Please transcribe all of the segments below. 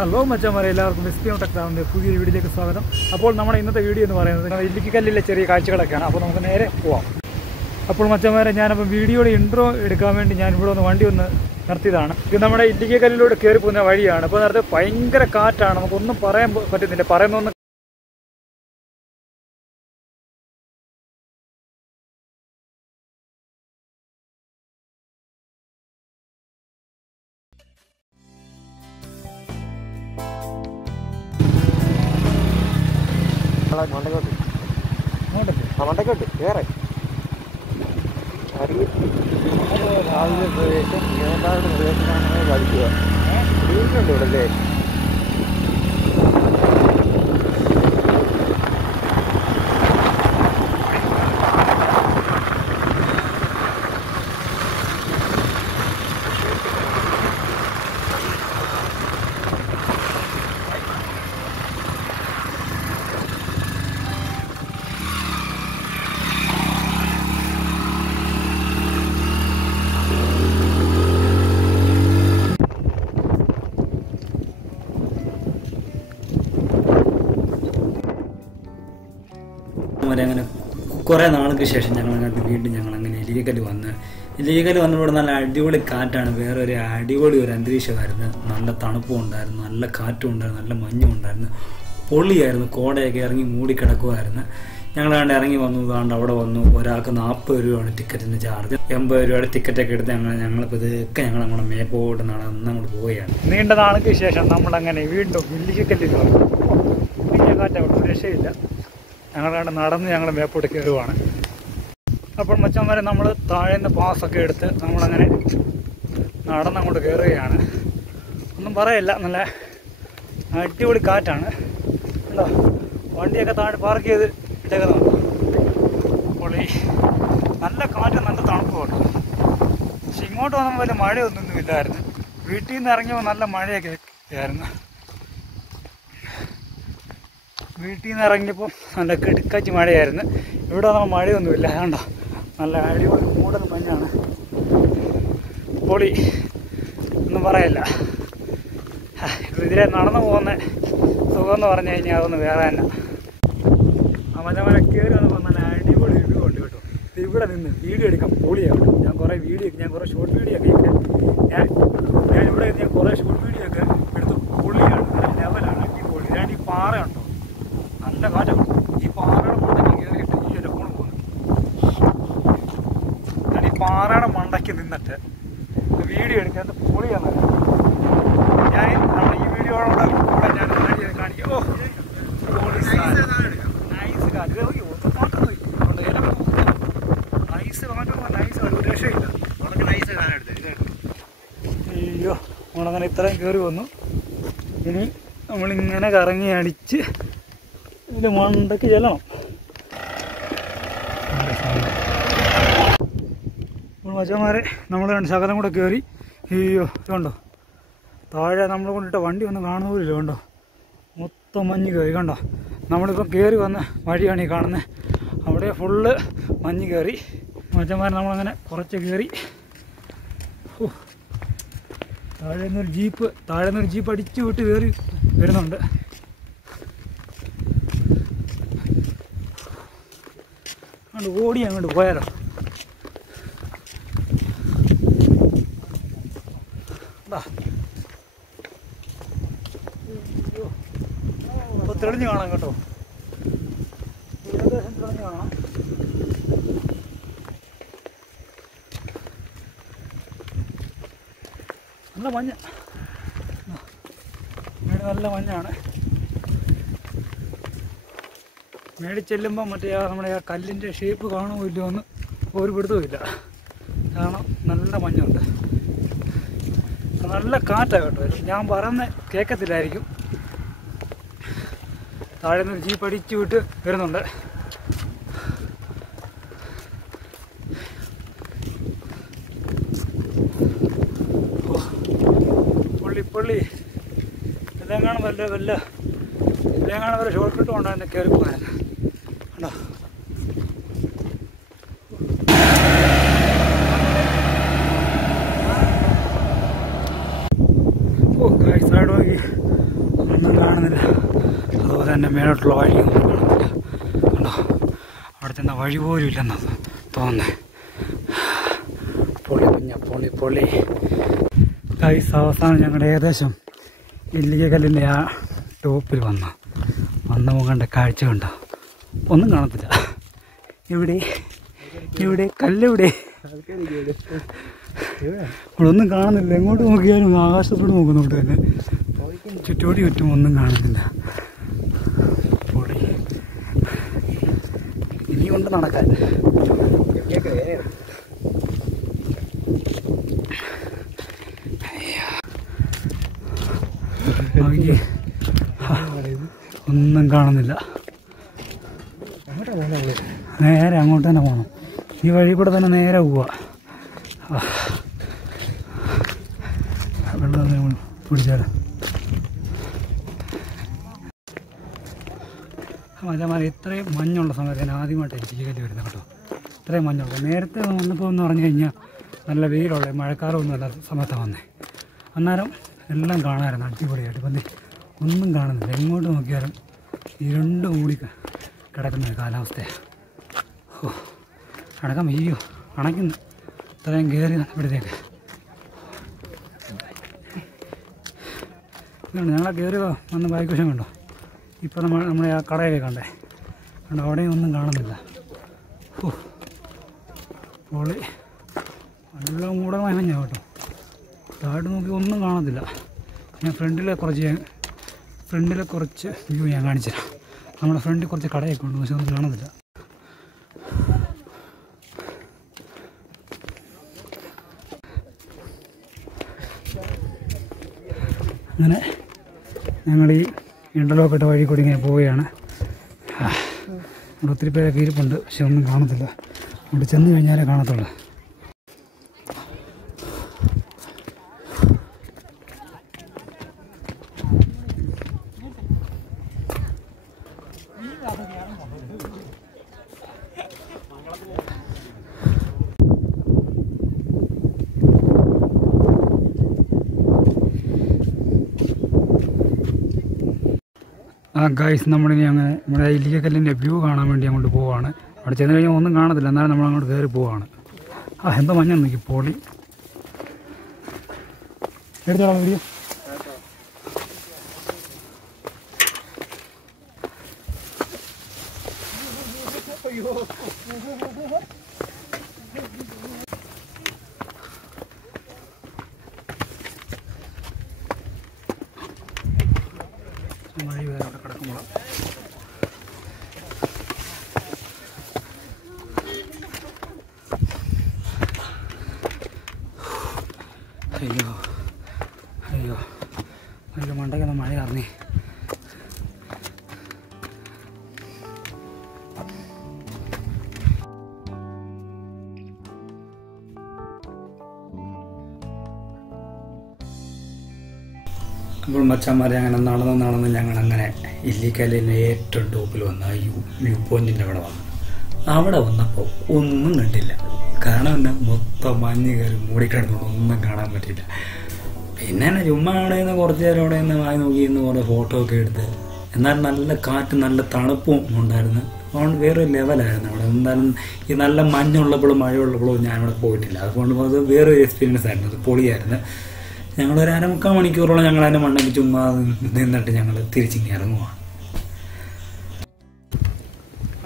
Hello മച്ചാമാരെ, എല്ലാവർക്കും എസ്പിഎം ടെക്നോളജിയുടെ പുതിയൊരു വീഡിയോയിലേക്ക് സ്വാഗതം. അപ്പോൾ നമ്മുടെ ഇന്നത്തെ വീഡിയോ എന്ന് പറയുന്നത് ഇല്ലിക്കല്ലിലെ ചെറിയ കാഴ്ചകളൊക്കെയാണ്. അപ്പോൾ നമുക്ക് നേരെ പോവാം. അപ്പോൾ മച്ചാമാരെ, ഞാനപ്പോൾ വീഡിയോയുടെ ഇൻട്രോ എടുക്കാൻ വേണ്ടി ഞാനിവിടെ വണ്ടി നിർത്തിയതാണ്. ഇത് നമ്മുടെ ഇല്ലിക്കല്ലിലൂടെ കയറി പോകുന്ന വഴിയാണ്. അപ്പോൾ നേരത്തെ ഭയങ്കര കാറ്റാണ്, നമുക്കൊന്നും പറയാൻ പറ്റുന്നില്ല. പറയുന്നൊന്നും മണ്ടക്കോട്ട് വേറെ രാവിലെ പ്രവേശം ഇരുപതാറ് പ്രവേശനമാണ് കളിക്കുക. വീണ്ടുണ്ട് ഇവിടെ അല്ലേ? അങ്ങനെ കുറേ നാൾക്ക് ശേഷം ഞങ്ങളതിനകത്ത് വീണ്ടും ഞങ്ങളങ്ങനെ ഇല്ലിക്കല്ല് വന്നപ്പോൾ നല്ല അടിപൊളി കാറ്റാണ്. വേറെ ഒരു അടിപൊളി ഒരു അന്തരീക്ഷമായിരുന്നു. നല്ല തണുപ്പും ഉണ്ടായിരുന്നു, നല്ല കാറ്റും ഉണ്ടായിരുന്നു, നല്ല മഞ്ഞും ഉണ്ടായിരുന്നു, പൊള്ളിയായിരുന്നു. കോടയൊക്കെ ഇറങ്ങി മൂടിക്കിടക്കുമായിരുന്നു. ഞങ്ങളാണ്ട് ഇറങ്ങി വന്നു. അതുകൊണ്ട് അവിടെ വന്നു. ഒരാൾക്ക് 40 രൂപയാണ് ടിക്കറ്റിന് ചാർജ്. 80 രൂപയുടെ ടിക്കറ്റൊക്കെ എടുത്ത് ഞങ്ങളിപ്പോൾ ഇതൊക്കെ ഞങ്ങളങ്ങോട്ട് മേപ്പോട്ട് നടന്നങ്ങോട്ട് പോവുകയാണ്. നീണ്ട നാൾക്ക് ശേഷം നമ്മളങ്ങനെ വീണ്ടും ഇല്ലിക്കല്ലിൽ വന്നു. വലിയ കാറ്റാണ്, രക്ഷയില്ല. ഞങ്ങളവിടെ നടന്ന് ഞങ്ങൾ മേപ്പോട്ട് കയറുവാണ്. അപ്പോൾ മച്ചന്മാരെ, നമ്മൾ താഴെ നിന്ന് പാസ്സൊക്കെ എടുത്ത് നമ്മളങ്ങനെ നടന്നങ്ങോട്ട് കയറുകയാണ്. ഒന്നും പറയില്ല, നല്ല അടിപൊളി കാറ്റാണ്. അല്ലോ, വണ്ടിയൊക്കെ താഴെ പാർക്ക് ചെയ്ത് ഇട്ടേക്കുന്നുണ്ട്. അപ്പോൾ ഈ നല്ല കാറ്റ്, നല്ല തണുപ്പ് കേട്ടോ. പക്ഷെ ഇങ്ങോട്ട് വന്നപ്പോൾ വലിയ മഴയൊന്നും ഇല്ലായിരുന്നു. വീട്ടിൽ നിന്ന് ഇറങ്ങിയപ്പോൾ നല്ല മഴയൊക്കെ ആയിരുന്നു. വീട്ടിൽ നിന്ന് ഇറങ്ങിയപ്പോൾ നല്ല കിടുക്കാച്ചി മഴയായിരുന്നു. ഇവിടെ നമ്മൾ മഴയൊന്നുമില്ല. കണ്ടോ, നല്ല അടിപൊളി മൂടൽ മഞ്ഞാണ്. പൊളി, ഒന്നും പറയില്ല. ഇതിലെ നടന്നു പോകുന്ന സുഖമെന്ന് പറഞ്ഞു കഴിഞ്ഞാൽ അതൊന്ന് വേറെ തന്നെ. മറ്റേ കയറി വന്നപ്പോൾ നല്ല അടിപൊളി വ്യൂ ഉണ്ട് കേട്ടോ. ഇവിടെ നിന്ന് വീഡിയോ എടുക്കാം, പൊളിയാണ്. ഞാൻ കുറേ ഷോർട്ട് വീഡിയോ ഒക്കെ ഞാൻ കുറേ ഷോർട്ട് വീഡിയോ ഒക്കെ എടുത്തു. പൊളിയാണ്, നല്ല ലെവലാണ്, അടിപൊളി. ഞാൻ ഈ പാറ ഉണ്ടോ, നല്ല കാറ്റാണ്. ഈ പാറയുടെ മണ്ടയ്ക്ക് കയറിയിട്ട് ഈ ഒരു ഫോൺ പോകുന്നു. ഞാൻ ഈ പാറയുടെ മണ്ടയ്ക്ക് നിന്നിട്ട് വീഡിയോ എടുക്കാത്ത പൊളിയാണ്. ഞാൻ നമ്മുടെ ഈ വീഡിയോയുടെ കൂടെ ഞാൻ കാണിക്കും. നൈസ് കാറ്റ്, നൈസ് ഒരു രക്ഷയില്ല. അയ്യോ, നമ്മളങ്ങനെ ഇത്രയും കയറി വന്നു. ഇനി നമ്മളിങ്ങനെ കറങ്ങി അടിച്ച് ഇതിൻ്റെ മണ്ടയ്ക്ക് ചെല്ലണം. അപ്പോൾ മച്ചന്മാരെ, നമ്മൾ ശകലം കൂടെ കയറി. അയ്യോ, കണ്ടോ, താഴെ നമ്മൾ കൊണ്ടിട്ട വണ്ടി ഒന്നും കാണുന്ന പോലില്ല. കണ്ടോ, മൊത്തം മഞ്ഞ് കയറി. കണ്ടോ, നമ്മളിപ്പം കയറി വന്ന വഴിയാണ് ഈ കാണുന്നത്. അവിടെ ഫുള്ള് മഞ്ഞ് കയറി. മച്ചന്മാരെ, നമ്മളങ്ങനെ കുറച്ച് കയറി. താഴെ നിന്നൊരു ജീപ്പ് അടിച്ചു വിട്ട് കയറി വരുന്നുണ്ട്. അങ്ങോട്ട് ഓടി അങ്ങോട്ട് പോയാലോ. അപ്പോൾ തെളിഞ്ഞ് കാണാം കേട്ടോ, ഏകദേശം തെളിഞ്ഞ് കാണാം. നല്ല മഞ്ഞ, നല്ല മഞ്ഞാണ്. മേടി ചെല്ലുമ്പോൾ മറ്റേ നമ്മുടെ ആ കല്ലിൻ്റെ ഷേപ്പ് കാണുമോ ഇല്ലയോ എന്ന് ഒരു പിടുത്തവുമില്ല. കാരണം നല്ല മഞ്ഞുണ്ട്, നല്ല കാറ്റാണ് കേട്ടോ. ഞാൻ പറയുന്ന കേൾക്കത്തില്ലായിരിക്കും. താഴെ നിന്ന് ജീപ്പ് അടിച്ചു വിട്ട് വരുന്നുണ്ട്. പൊള്ളി എല്ലാം കാണും. എല്ലാം കാണാൻ വരെ ഷോർട്ട് കട്ട് കൊണ്ടാണ് കയറി പോകാൻ. കണ്ടോ, സൈഡ് നോക്കി ഒന്നും കാണുന്നില്ല. അതുപോലെ തന്നെ മേലോട്ടുള്ള വഴിയൊന്നും കാണുന്നില്ല. കണ്ടോ, അവിടെ ചെന്ന വഴി പോലും ഇല്ലെന്നാണ് തോന്നുന്നത്. പൊളി കുഞ്ഞ പൊളി. ഗൈസ്, അവസാനം ഞങ്ങളുടെ ഏകദേശം ഇല്ലിക്കല്ലിൻ്റെ ആ ടോപ്പിൽ വന്നപ്പോൾ കണ്ട കാഴ്ച കണ്ടോ? ഒന്നും കാണത്തില്ല. ഇവിടെ കല്ലെവിടെ? ഇവിടെ ഒന്നും കാണുന്നില്ല. എങ്ങോട്ട് നോക്കിയാലും ആകാശത്തോട് നോക്കുന്നുണ്ട് തന്നെ. ചുറ്റും ഒന്നും കാണുന്നില്ല. പൊളി. ഇനി കൊണ്ട് നടക്കാൻ. ഒന്നും കാണുന്നില്ല. നേരെ അങ്ങോട്ട് തന്നെ പോകണം. ഈ വഴി കൂടെ തന്നെ നേരെ പോവുക. വെള്ളം പിടിച്ചാലോ? മറ്റന്മാർ ഇത്രയും മഞ്ഞുള്ള സമയത്ത് ഞാൻ ആദ്യമായിട്ടാണ് ഇല്ലിക്കല്ല് വരുന്നത് കേട്ടോ. ഇത്രയും മഞ്ഞുള്ള. നേരത്തെ വന്നപ്പോൾ എന്ന് പറഞ്ഞു കഴിഞ്ഞാൽ നല്ല വെയിലുള്ള മഴക്കാലമൊന്നും അല്ലാത്ത സമയത്താണ് വന്നത്. അന്നേരം എല്ലാം കാണാമായിരുന്നു അടിപൊളിയായിട്ട്. ഇപ്പം ഒന്നും കാണുന്നില്ല. എങ്ങോട്ട് നോക്കിയാലും ഇരുണ്ട് മൂടി കിടക്കുന്ന ഒരു കാലാവസ്ഥയാണ്. അടക്കം അയ്യോ അണയ്ക്കുന്നു. ഇത്രയും കയറി ഇവിടത്തേക്ക് ഞങ്ങളെ കയറി വന്ന് ബൈക്ക് വശം കണ്ടോ? ഇപ്പം നമ്മുടെ ആ കടയൊക്കെ കണ്ടേ കണ്ടോ? അവിടെയും ഒന്നും കാണുന്നില്ല. പൊളി. എല്ലാം മൂടമായി മഞ്ഞ കേട്ടോ. താഴോട്ട് നോക്കി ഒന്നും കാണത്തില്ല. ഞാൻ ഫ്രണ്ടിലെ കുറച്ച് വ്യൂ ഞാൻ കാണിച്ചു തരാം. നമ്മുടെ ഫ്രണ്ടിൽ കുറച്ച് കടയൊക്കെ ഉണ്ട്, പക്ഷെ ഒന്നും കാണത്തില്ല. അങ്ങനെ ഞങ്ങൾ ഈ ഇൻ്റർലോക്കിട്ട വഴി കൂടി ഇങ്ങനെ പോവുകയാണ്. ഇവിടെ ഒത്തിരി പേരൊക്കെ ഇരിപ്പുണ്ട്, പക്ഷെ ഒന്നും കാണത്തില്ല. അവിടെ ചെന്ന് കഴിഞ്ഞാലേ കാണത്തുള്ളൂ. ഗൈസ്, നമ്മളിനി അങ്ങനെ നമ്മുടെ ഇല്ലിക്കല്ലിൻ്റെ വ്യൂ കാണാൻ വേണ്ടി അങ്ങോട്ട് പോവുകയാണ്. അവിടെ ചെന്ന് കഴിഞ്ഞാൽ ഒന്നും കാണത്തില്ല. എന്നാലും നമ്മളങ്ങോട്ട് കയറി പോവുകയാണ്. എന്താ മഞ്ഞ നോക്കി പൊളി. എടുത്തോളാം വീഡിയോ. വഴി വേറെ അവിടെ കിടക്കുമ്പോൾ അയ്യോ മണ്ടയ്ക്കൊന്ന് മഴ അറിഞ്ഞേ. അപ്പോൾ മച്ചന്മാരെ അങ്ങനെ നടന്ന് ഞങ്ങളങ്ങനെ ഇല്ലിക്കല്ലിൻ്റെ ഏറ്റവും ടോപ്പിൽ വന്ന വ്യൂ പോയിൻറ്റിൻ്റെ അവിടെ വന്നപ്പോൾ ഒന്നും കണ്ടില്ല. കാരണം എന്താ, മൊത്തം മഞ്ഞ് കയറി മൂടിക്കിടന്നു, ഒന്നും കാണാൻ പറ്റില്ല. പിന്നെ ചുമ്മാ അവിടെ നിന്ന് കുറച്ച് നേരം അവിടെ നിന്ന് വായി നോക്കിയിരുന്ന് കുറേ ഫോട്ടോ ഒക്കെ എടുത്ത്. എന്നാലും നല്ല കാറ്റും നല്ല തണുപ്പും ഉണ്ടായിരുന്നു. അതുകൊണ്ട് വേറൊരു ലെവലായിരുന്നു അവിടെ. എന്തായാലും ഈ നല്ല മഞ്ഞുള്ളപ്പോഴും മഴയുള്ളപ്പോഴും ഞാനിവിടെ പോയിട്ടില്ല. അതുകൊണ്ട് അത് വേറൊരു എക്സ്പീരിയൻസ് ആയിരുന്നു. അത് പൊളിയായിരുന്നു. ഞങ്ങളൊരു 1/4 മണിക്കൂറോളം ഞങ്ങൾ അതിൻ്റെ മണ്ണയ്ക്ക് ചുമ്മാ നിന്നിട്ട് ഞങ്ങൾ തിരിച്ചിങ്ങനെ ഇറങ്ങുവാണ്.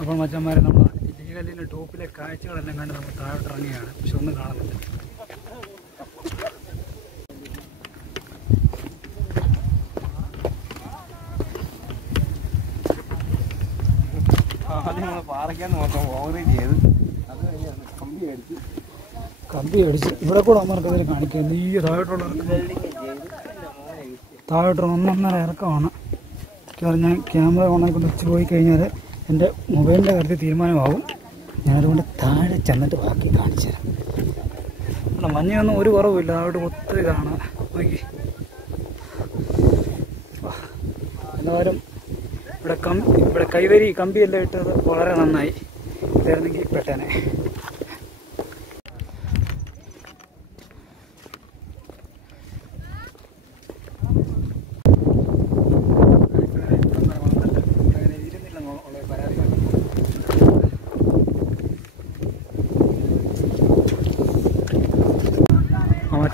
അപ്പോൾ മച്ചന്മാരെ, നമ്മൾ ഇല്ലിക്കല്ലിൻ്റെ ടോപ്പിലെ കാഴ്ചകളെല്ലാം കണ്ട് നമ്മൾ താഴോട്ട് ഇറങ്ങിയാണ്. പക്ഷെ ഒന്നും കാണുന്നില്ല. കമ്പി അടിച്ച് ഇവിടെ കൂടെ അമ്മർക്ക് അതിൽ കാണിക്കുന്നത്. ഈ താഴോട്ടുള്ള താഴോട്ടുള്ള 1.5 ഇറക്കമാണ്. ഞാൻ ക്യാമറ ഓണാക്കി വെച്ച് പോയി കഴിഞ്ഞാൽ എൻ്റെ മൊബൈലിൻ്റെ കാര്യത്തിൽ തീരുമാനമാകും. ഞാനതുകൊണ്ട് താഴെ ചെന്നിട്ട് ബാക്കി കാണിച്ചു തരാം. ഇവിടെ മഞ്ഞൊന്നും ഒരു കുറവുമില്ല. അവിടെ ഒത്തിരി കാണാം. നോക്കി എല്ലാവരും ഇവിടെ കൈവരി കമ്പിയെല്ലാം ഇട്ടത് വളരെ നന്നായി. ഇതായിരുന്നെങ്കിൽ പെട്ടേനെ.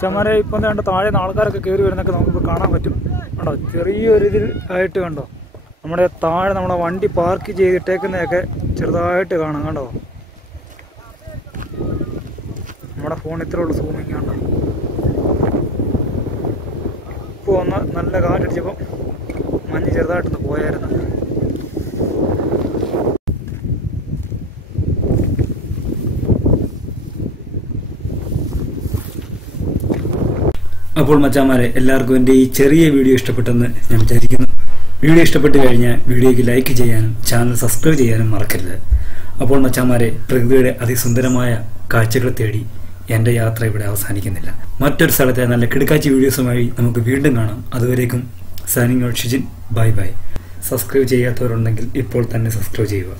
മച്ചന്മാരെ ഇപ്പം വേണ്ട താഴെ ആൾക്കാരൊക്കെ കയറി വരുന്നൊക്കെ നമുക്കിപ്പോൾ കാണാൻ പറ്റും. കണ്ടോ, ചെറിയൊരിതിൽ ആയിട്ട് കണ്ടോ, നമ്മുടെ താഴെ നമ്മളെ വണ്ടി പാർക്ക് ചെയ്തിട്ടേക്കുന്നതൊക്കെ ചെറുതായിട്ട് കാണാം. കണ്ടോ, നമ്മുടെ ഫോൺ ഇത്രയുള്ള സൂമിങ് കണ്ടോ. ഇപ്പോൾ ഒന്ന് നല്ല കാറ്റടിച്ചപ്പോൾ മഞ്ഞ് ചെറുതായിട്ടൊന്ന് പോയായിരുന്നു. അപ്പോൾ മച്ചാന്മാരെ, എല്ലാവർക്കും എൻ്റെ ഈ ചെറിയ വീഡിയോ ഇഷ്ടപ്പെട്ടെന്ന് ഞാൻ വിചാരിക്കുന്നു. വീഡിയോ ഇഷ്ടപ്പെട്ട് കഴിഞ്ഞാൽ വീഡിയോയ്ക്ക് ലൈക്ക് ചെയ്യാനും ചാനൽ സബ്സ്ക്രൈബ് ചെയ്യാനും മറക്കരുത്. അപ്പോൾ മച്ചാന്മാരെ, പ്രകൃതിയുടെ അതിസുന്ദരമായ കാഴ്ചകൾ തേടി എൻ്റെ യാത്ര ഇവിടെ അവസാനിക്കുന്നില്ല. മറ്റൊരു സ്ഥലത്തെ നല്ല കിടക്കാച്ചി വീഡിയോസുമായി നമുക്ക് വീണ്ടും കാണാം. അതുവരേക്കും signing out Shijin. Bye bye. Subscribe ചെയ്യാത്തവരുണ്ടെങ്കിൽ ഇപ്പോൾ തന്നെ സബ്സ്ക്രൈബ് ചെയ്യുക.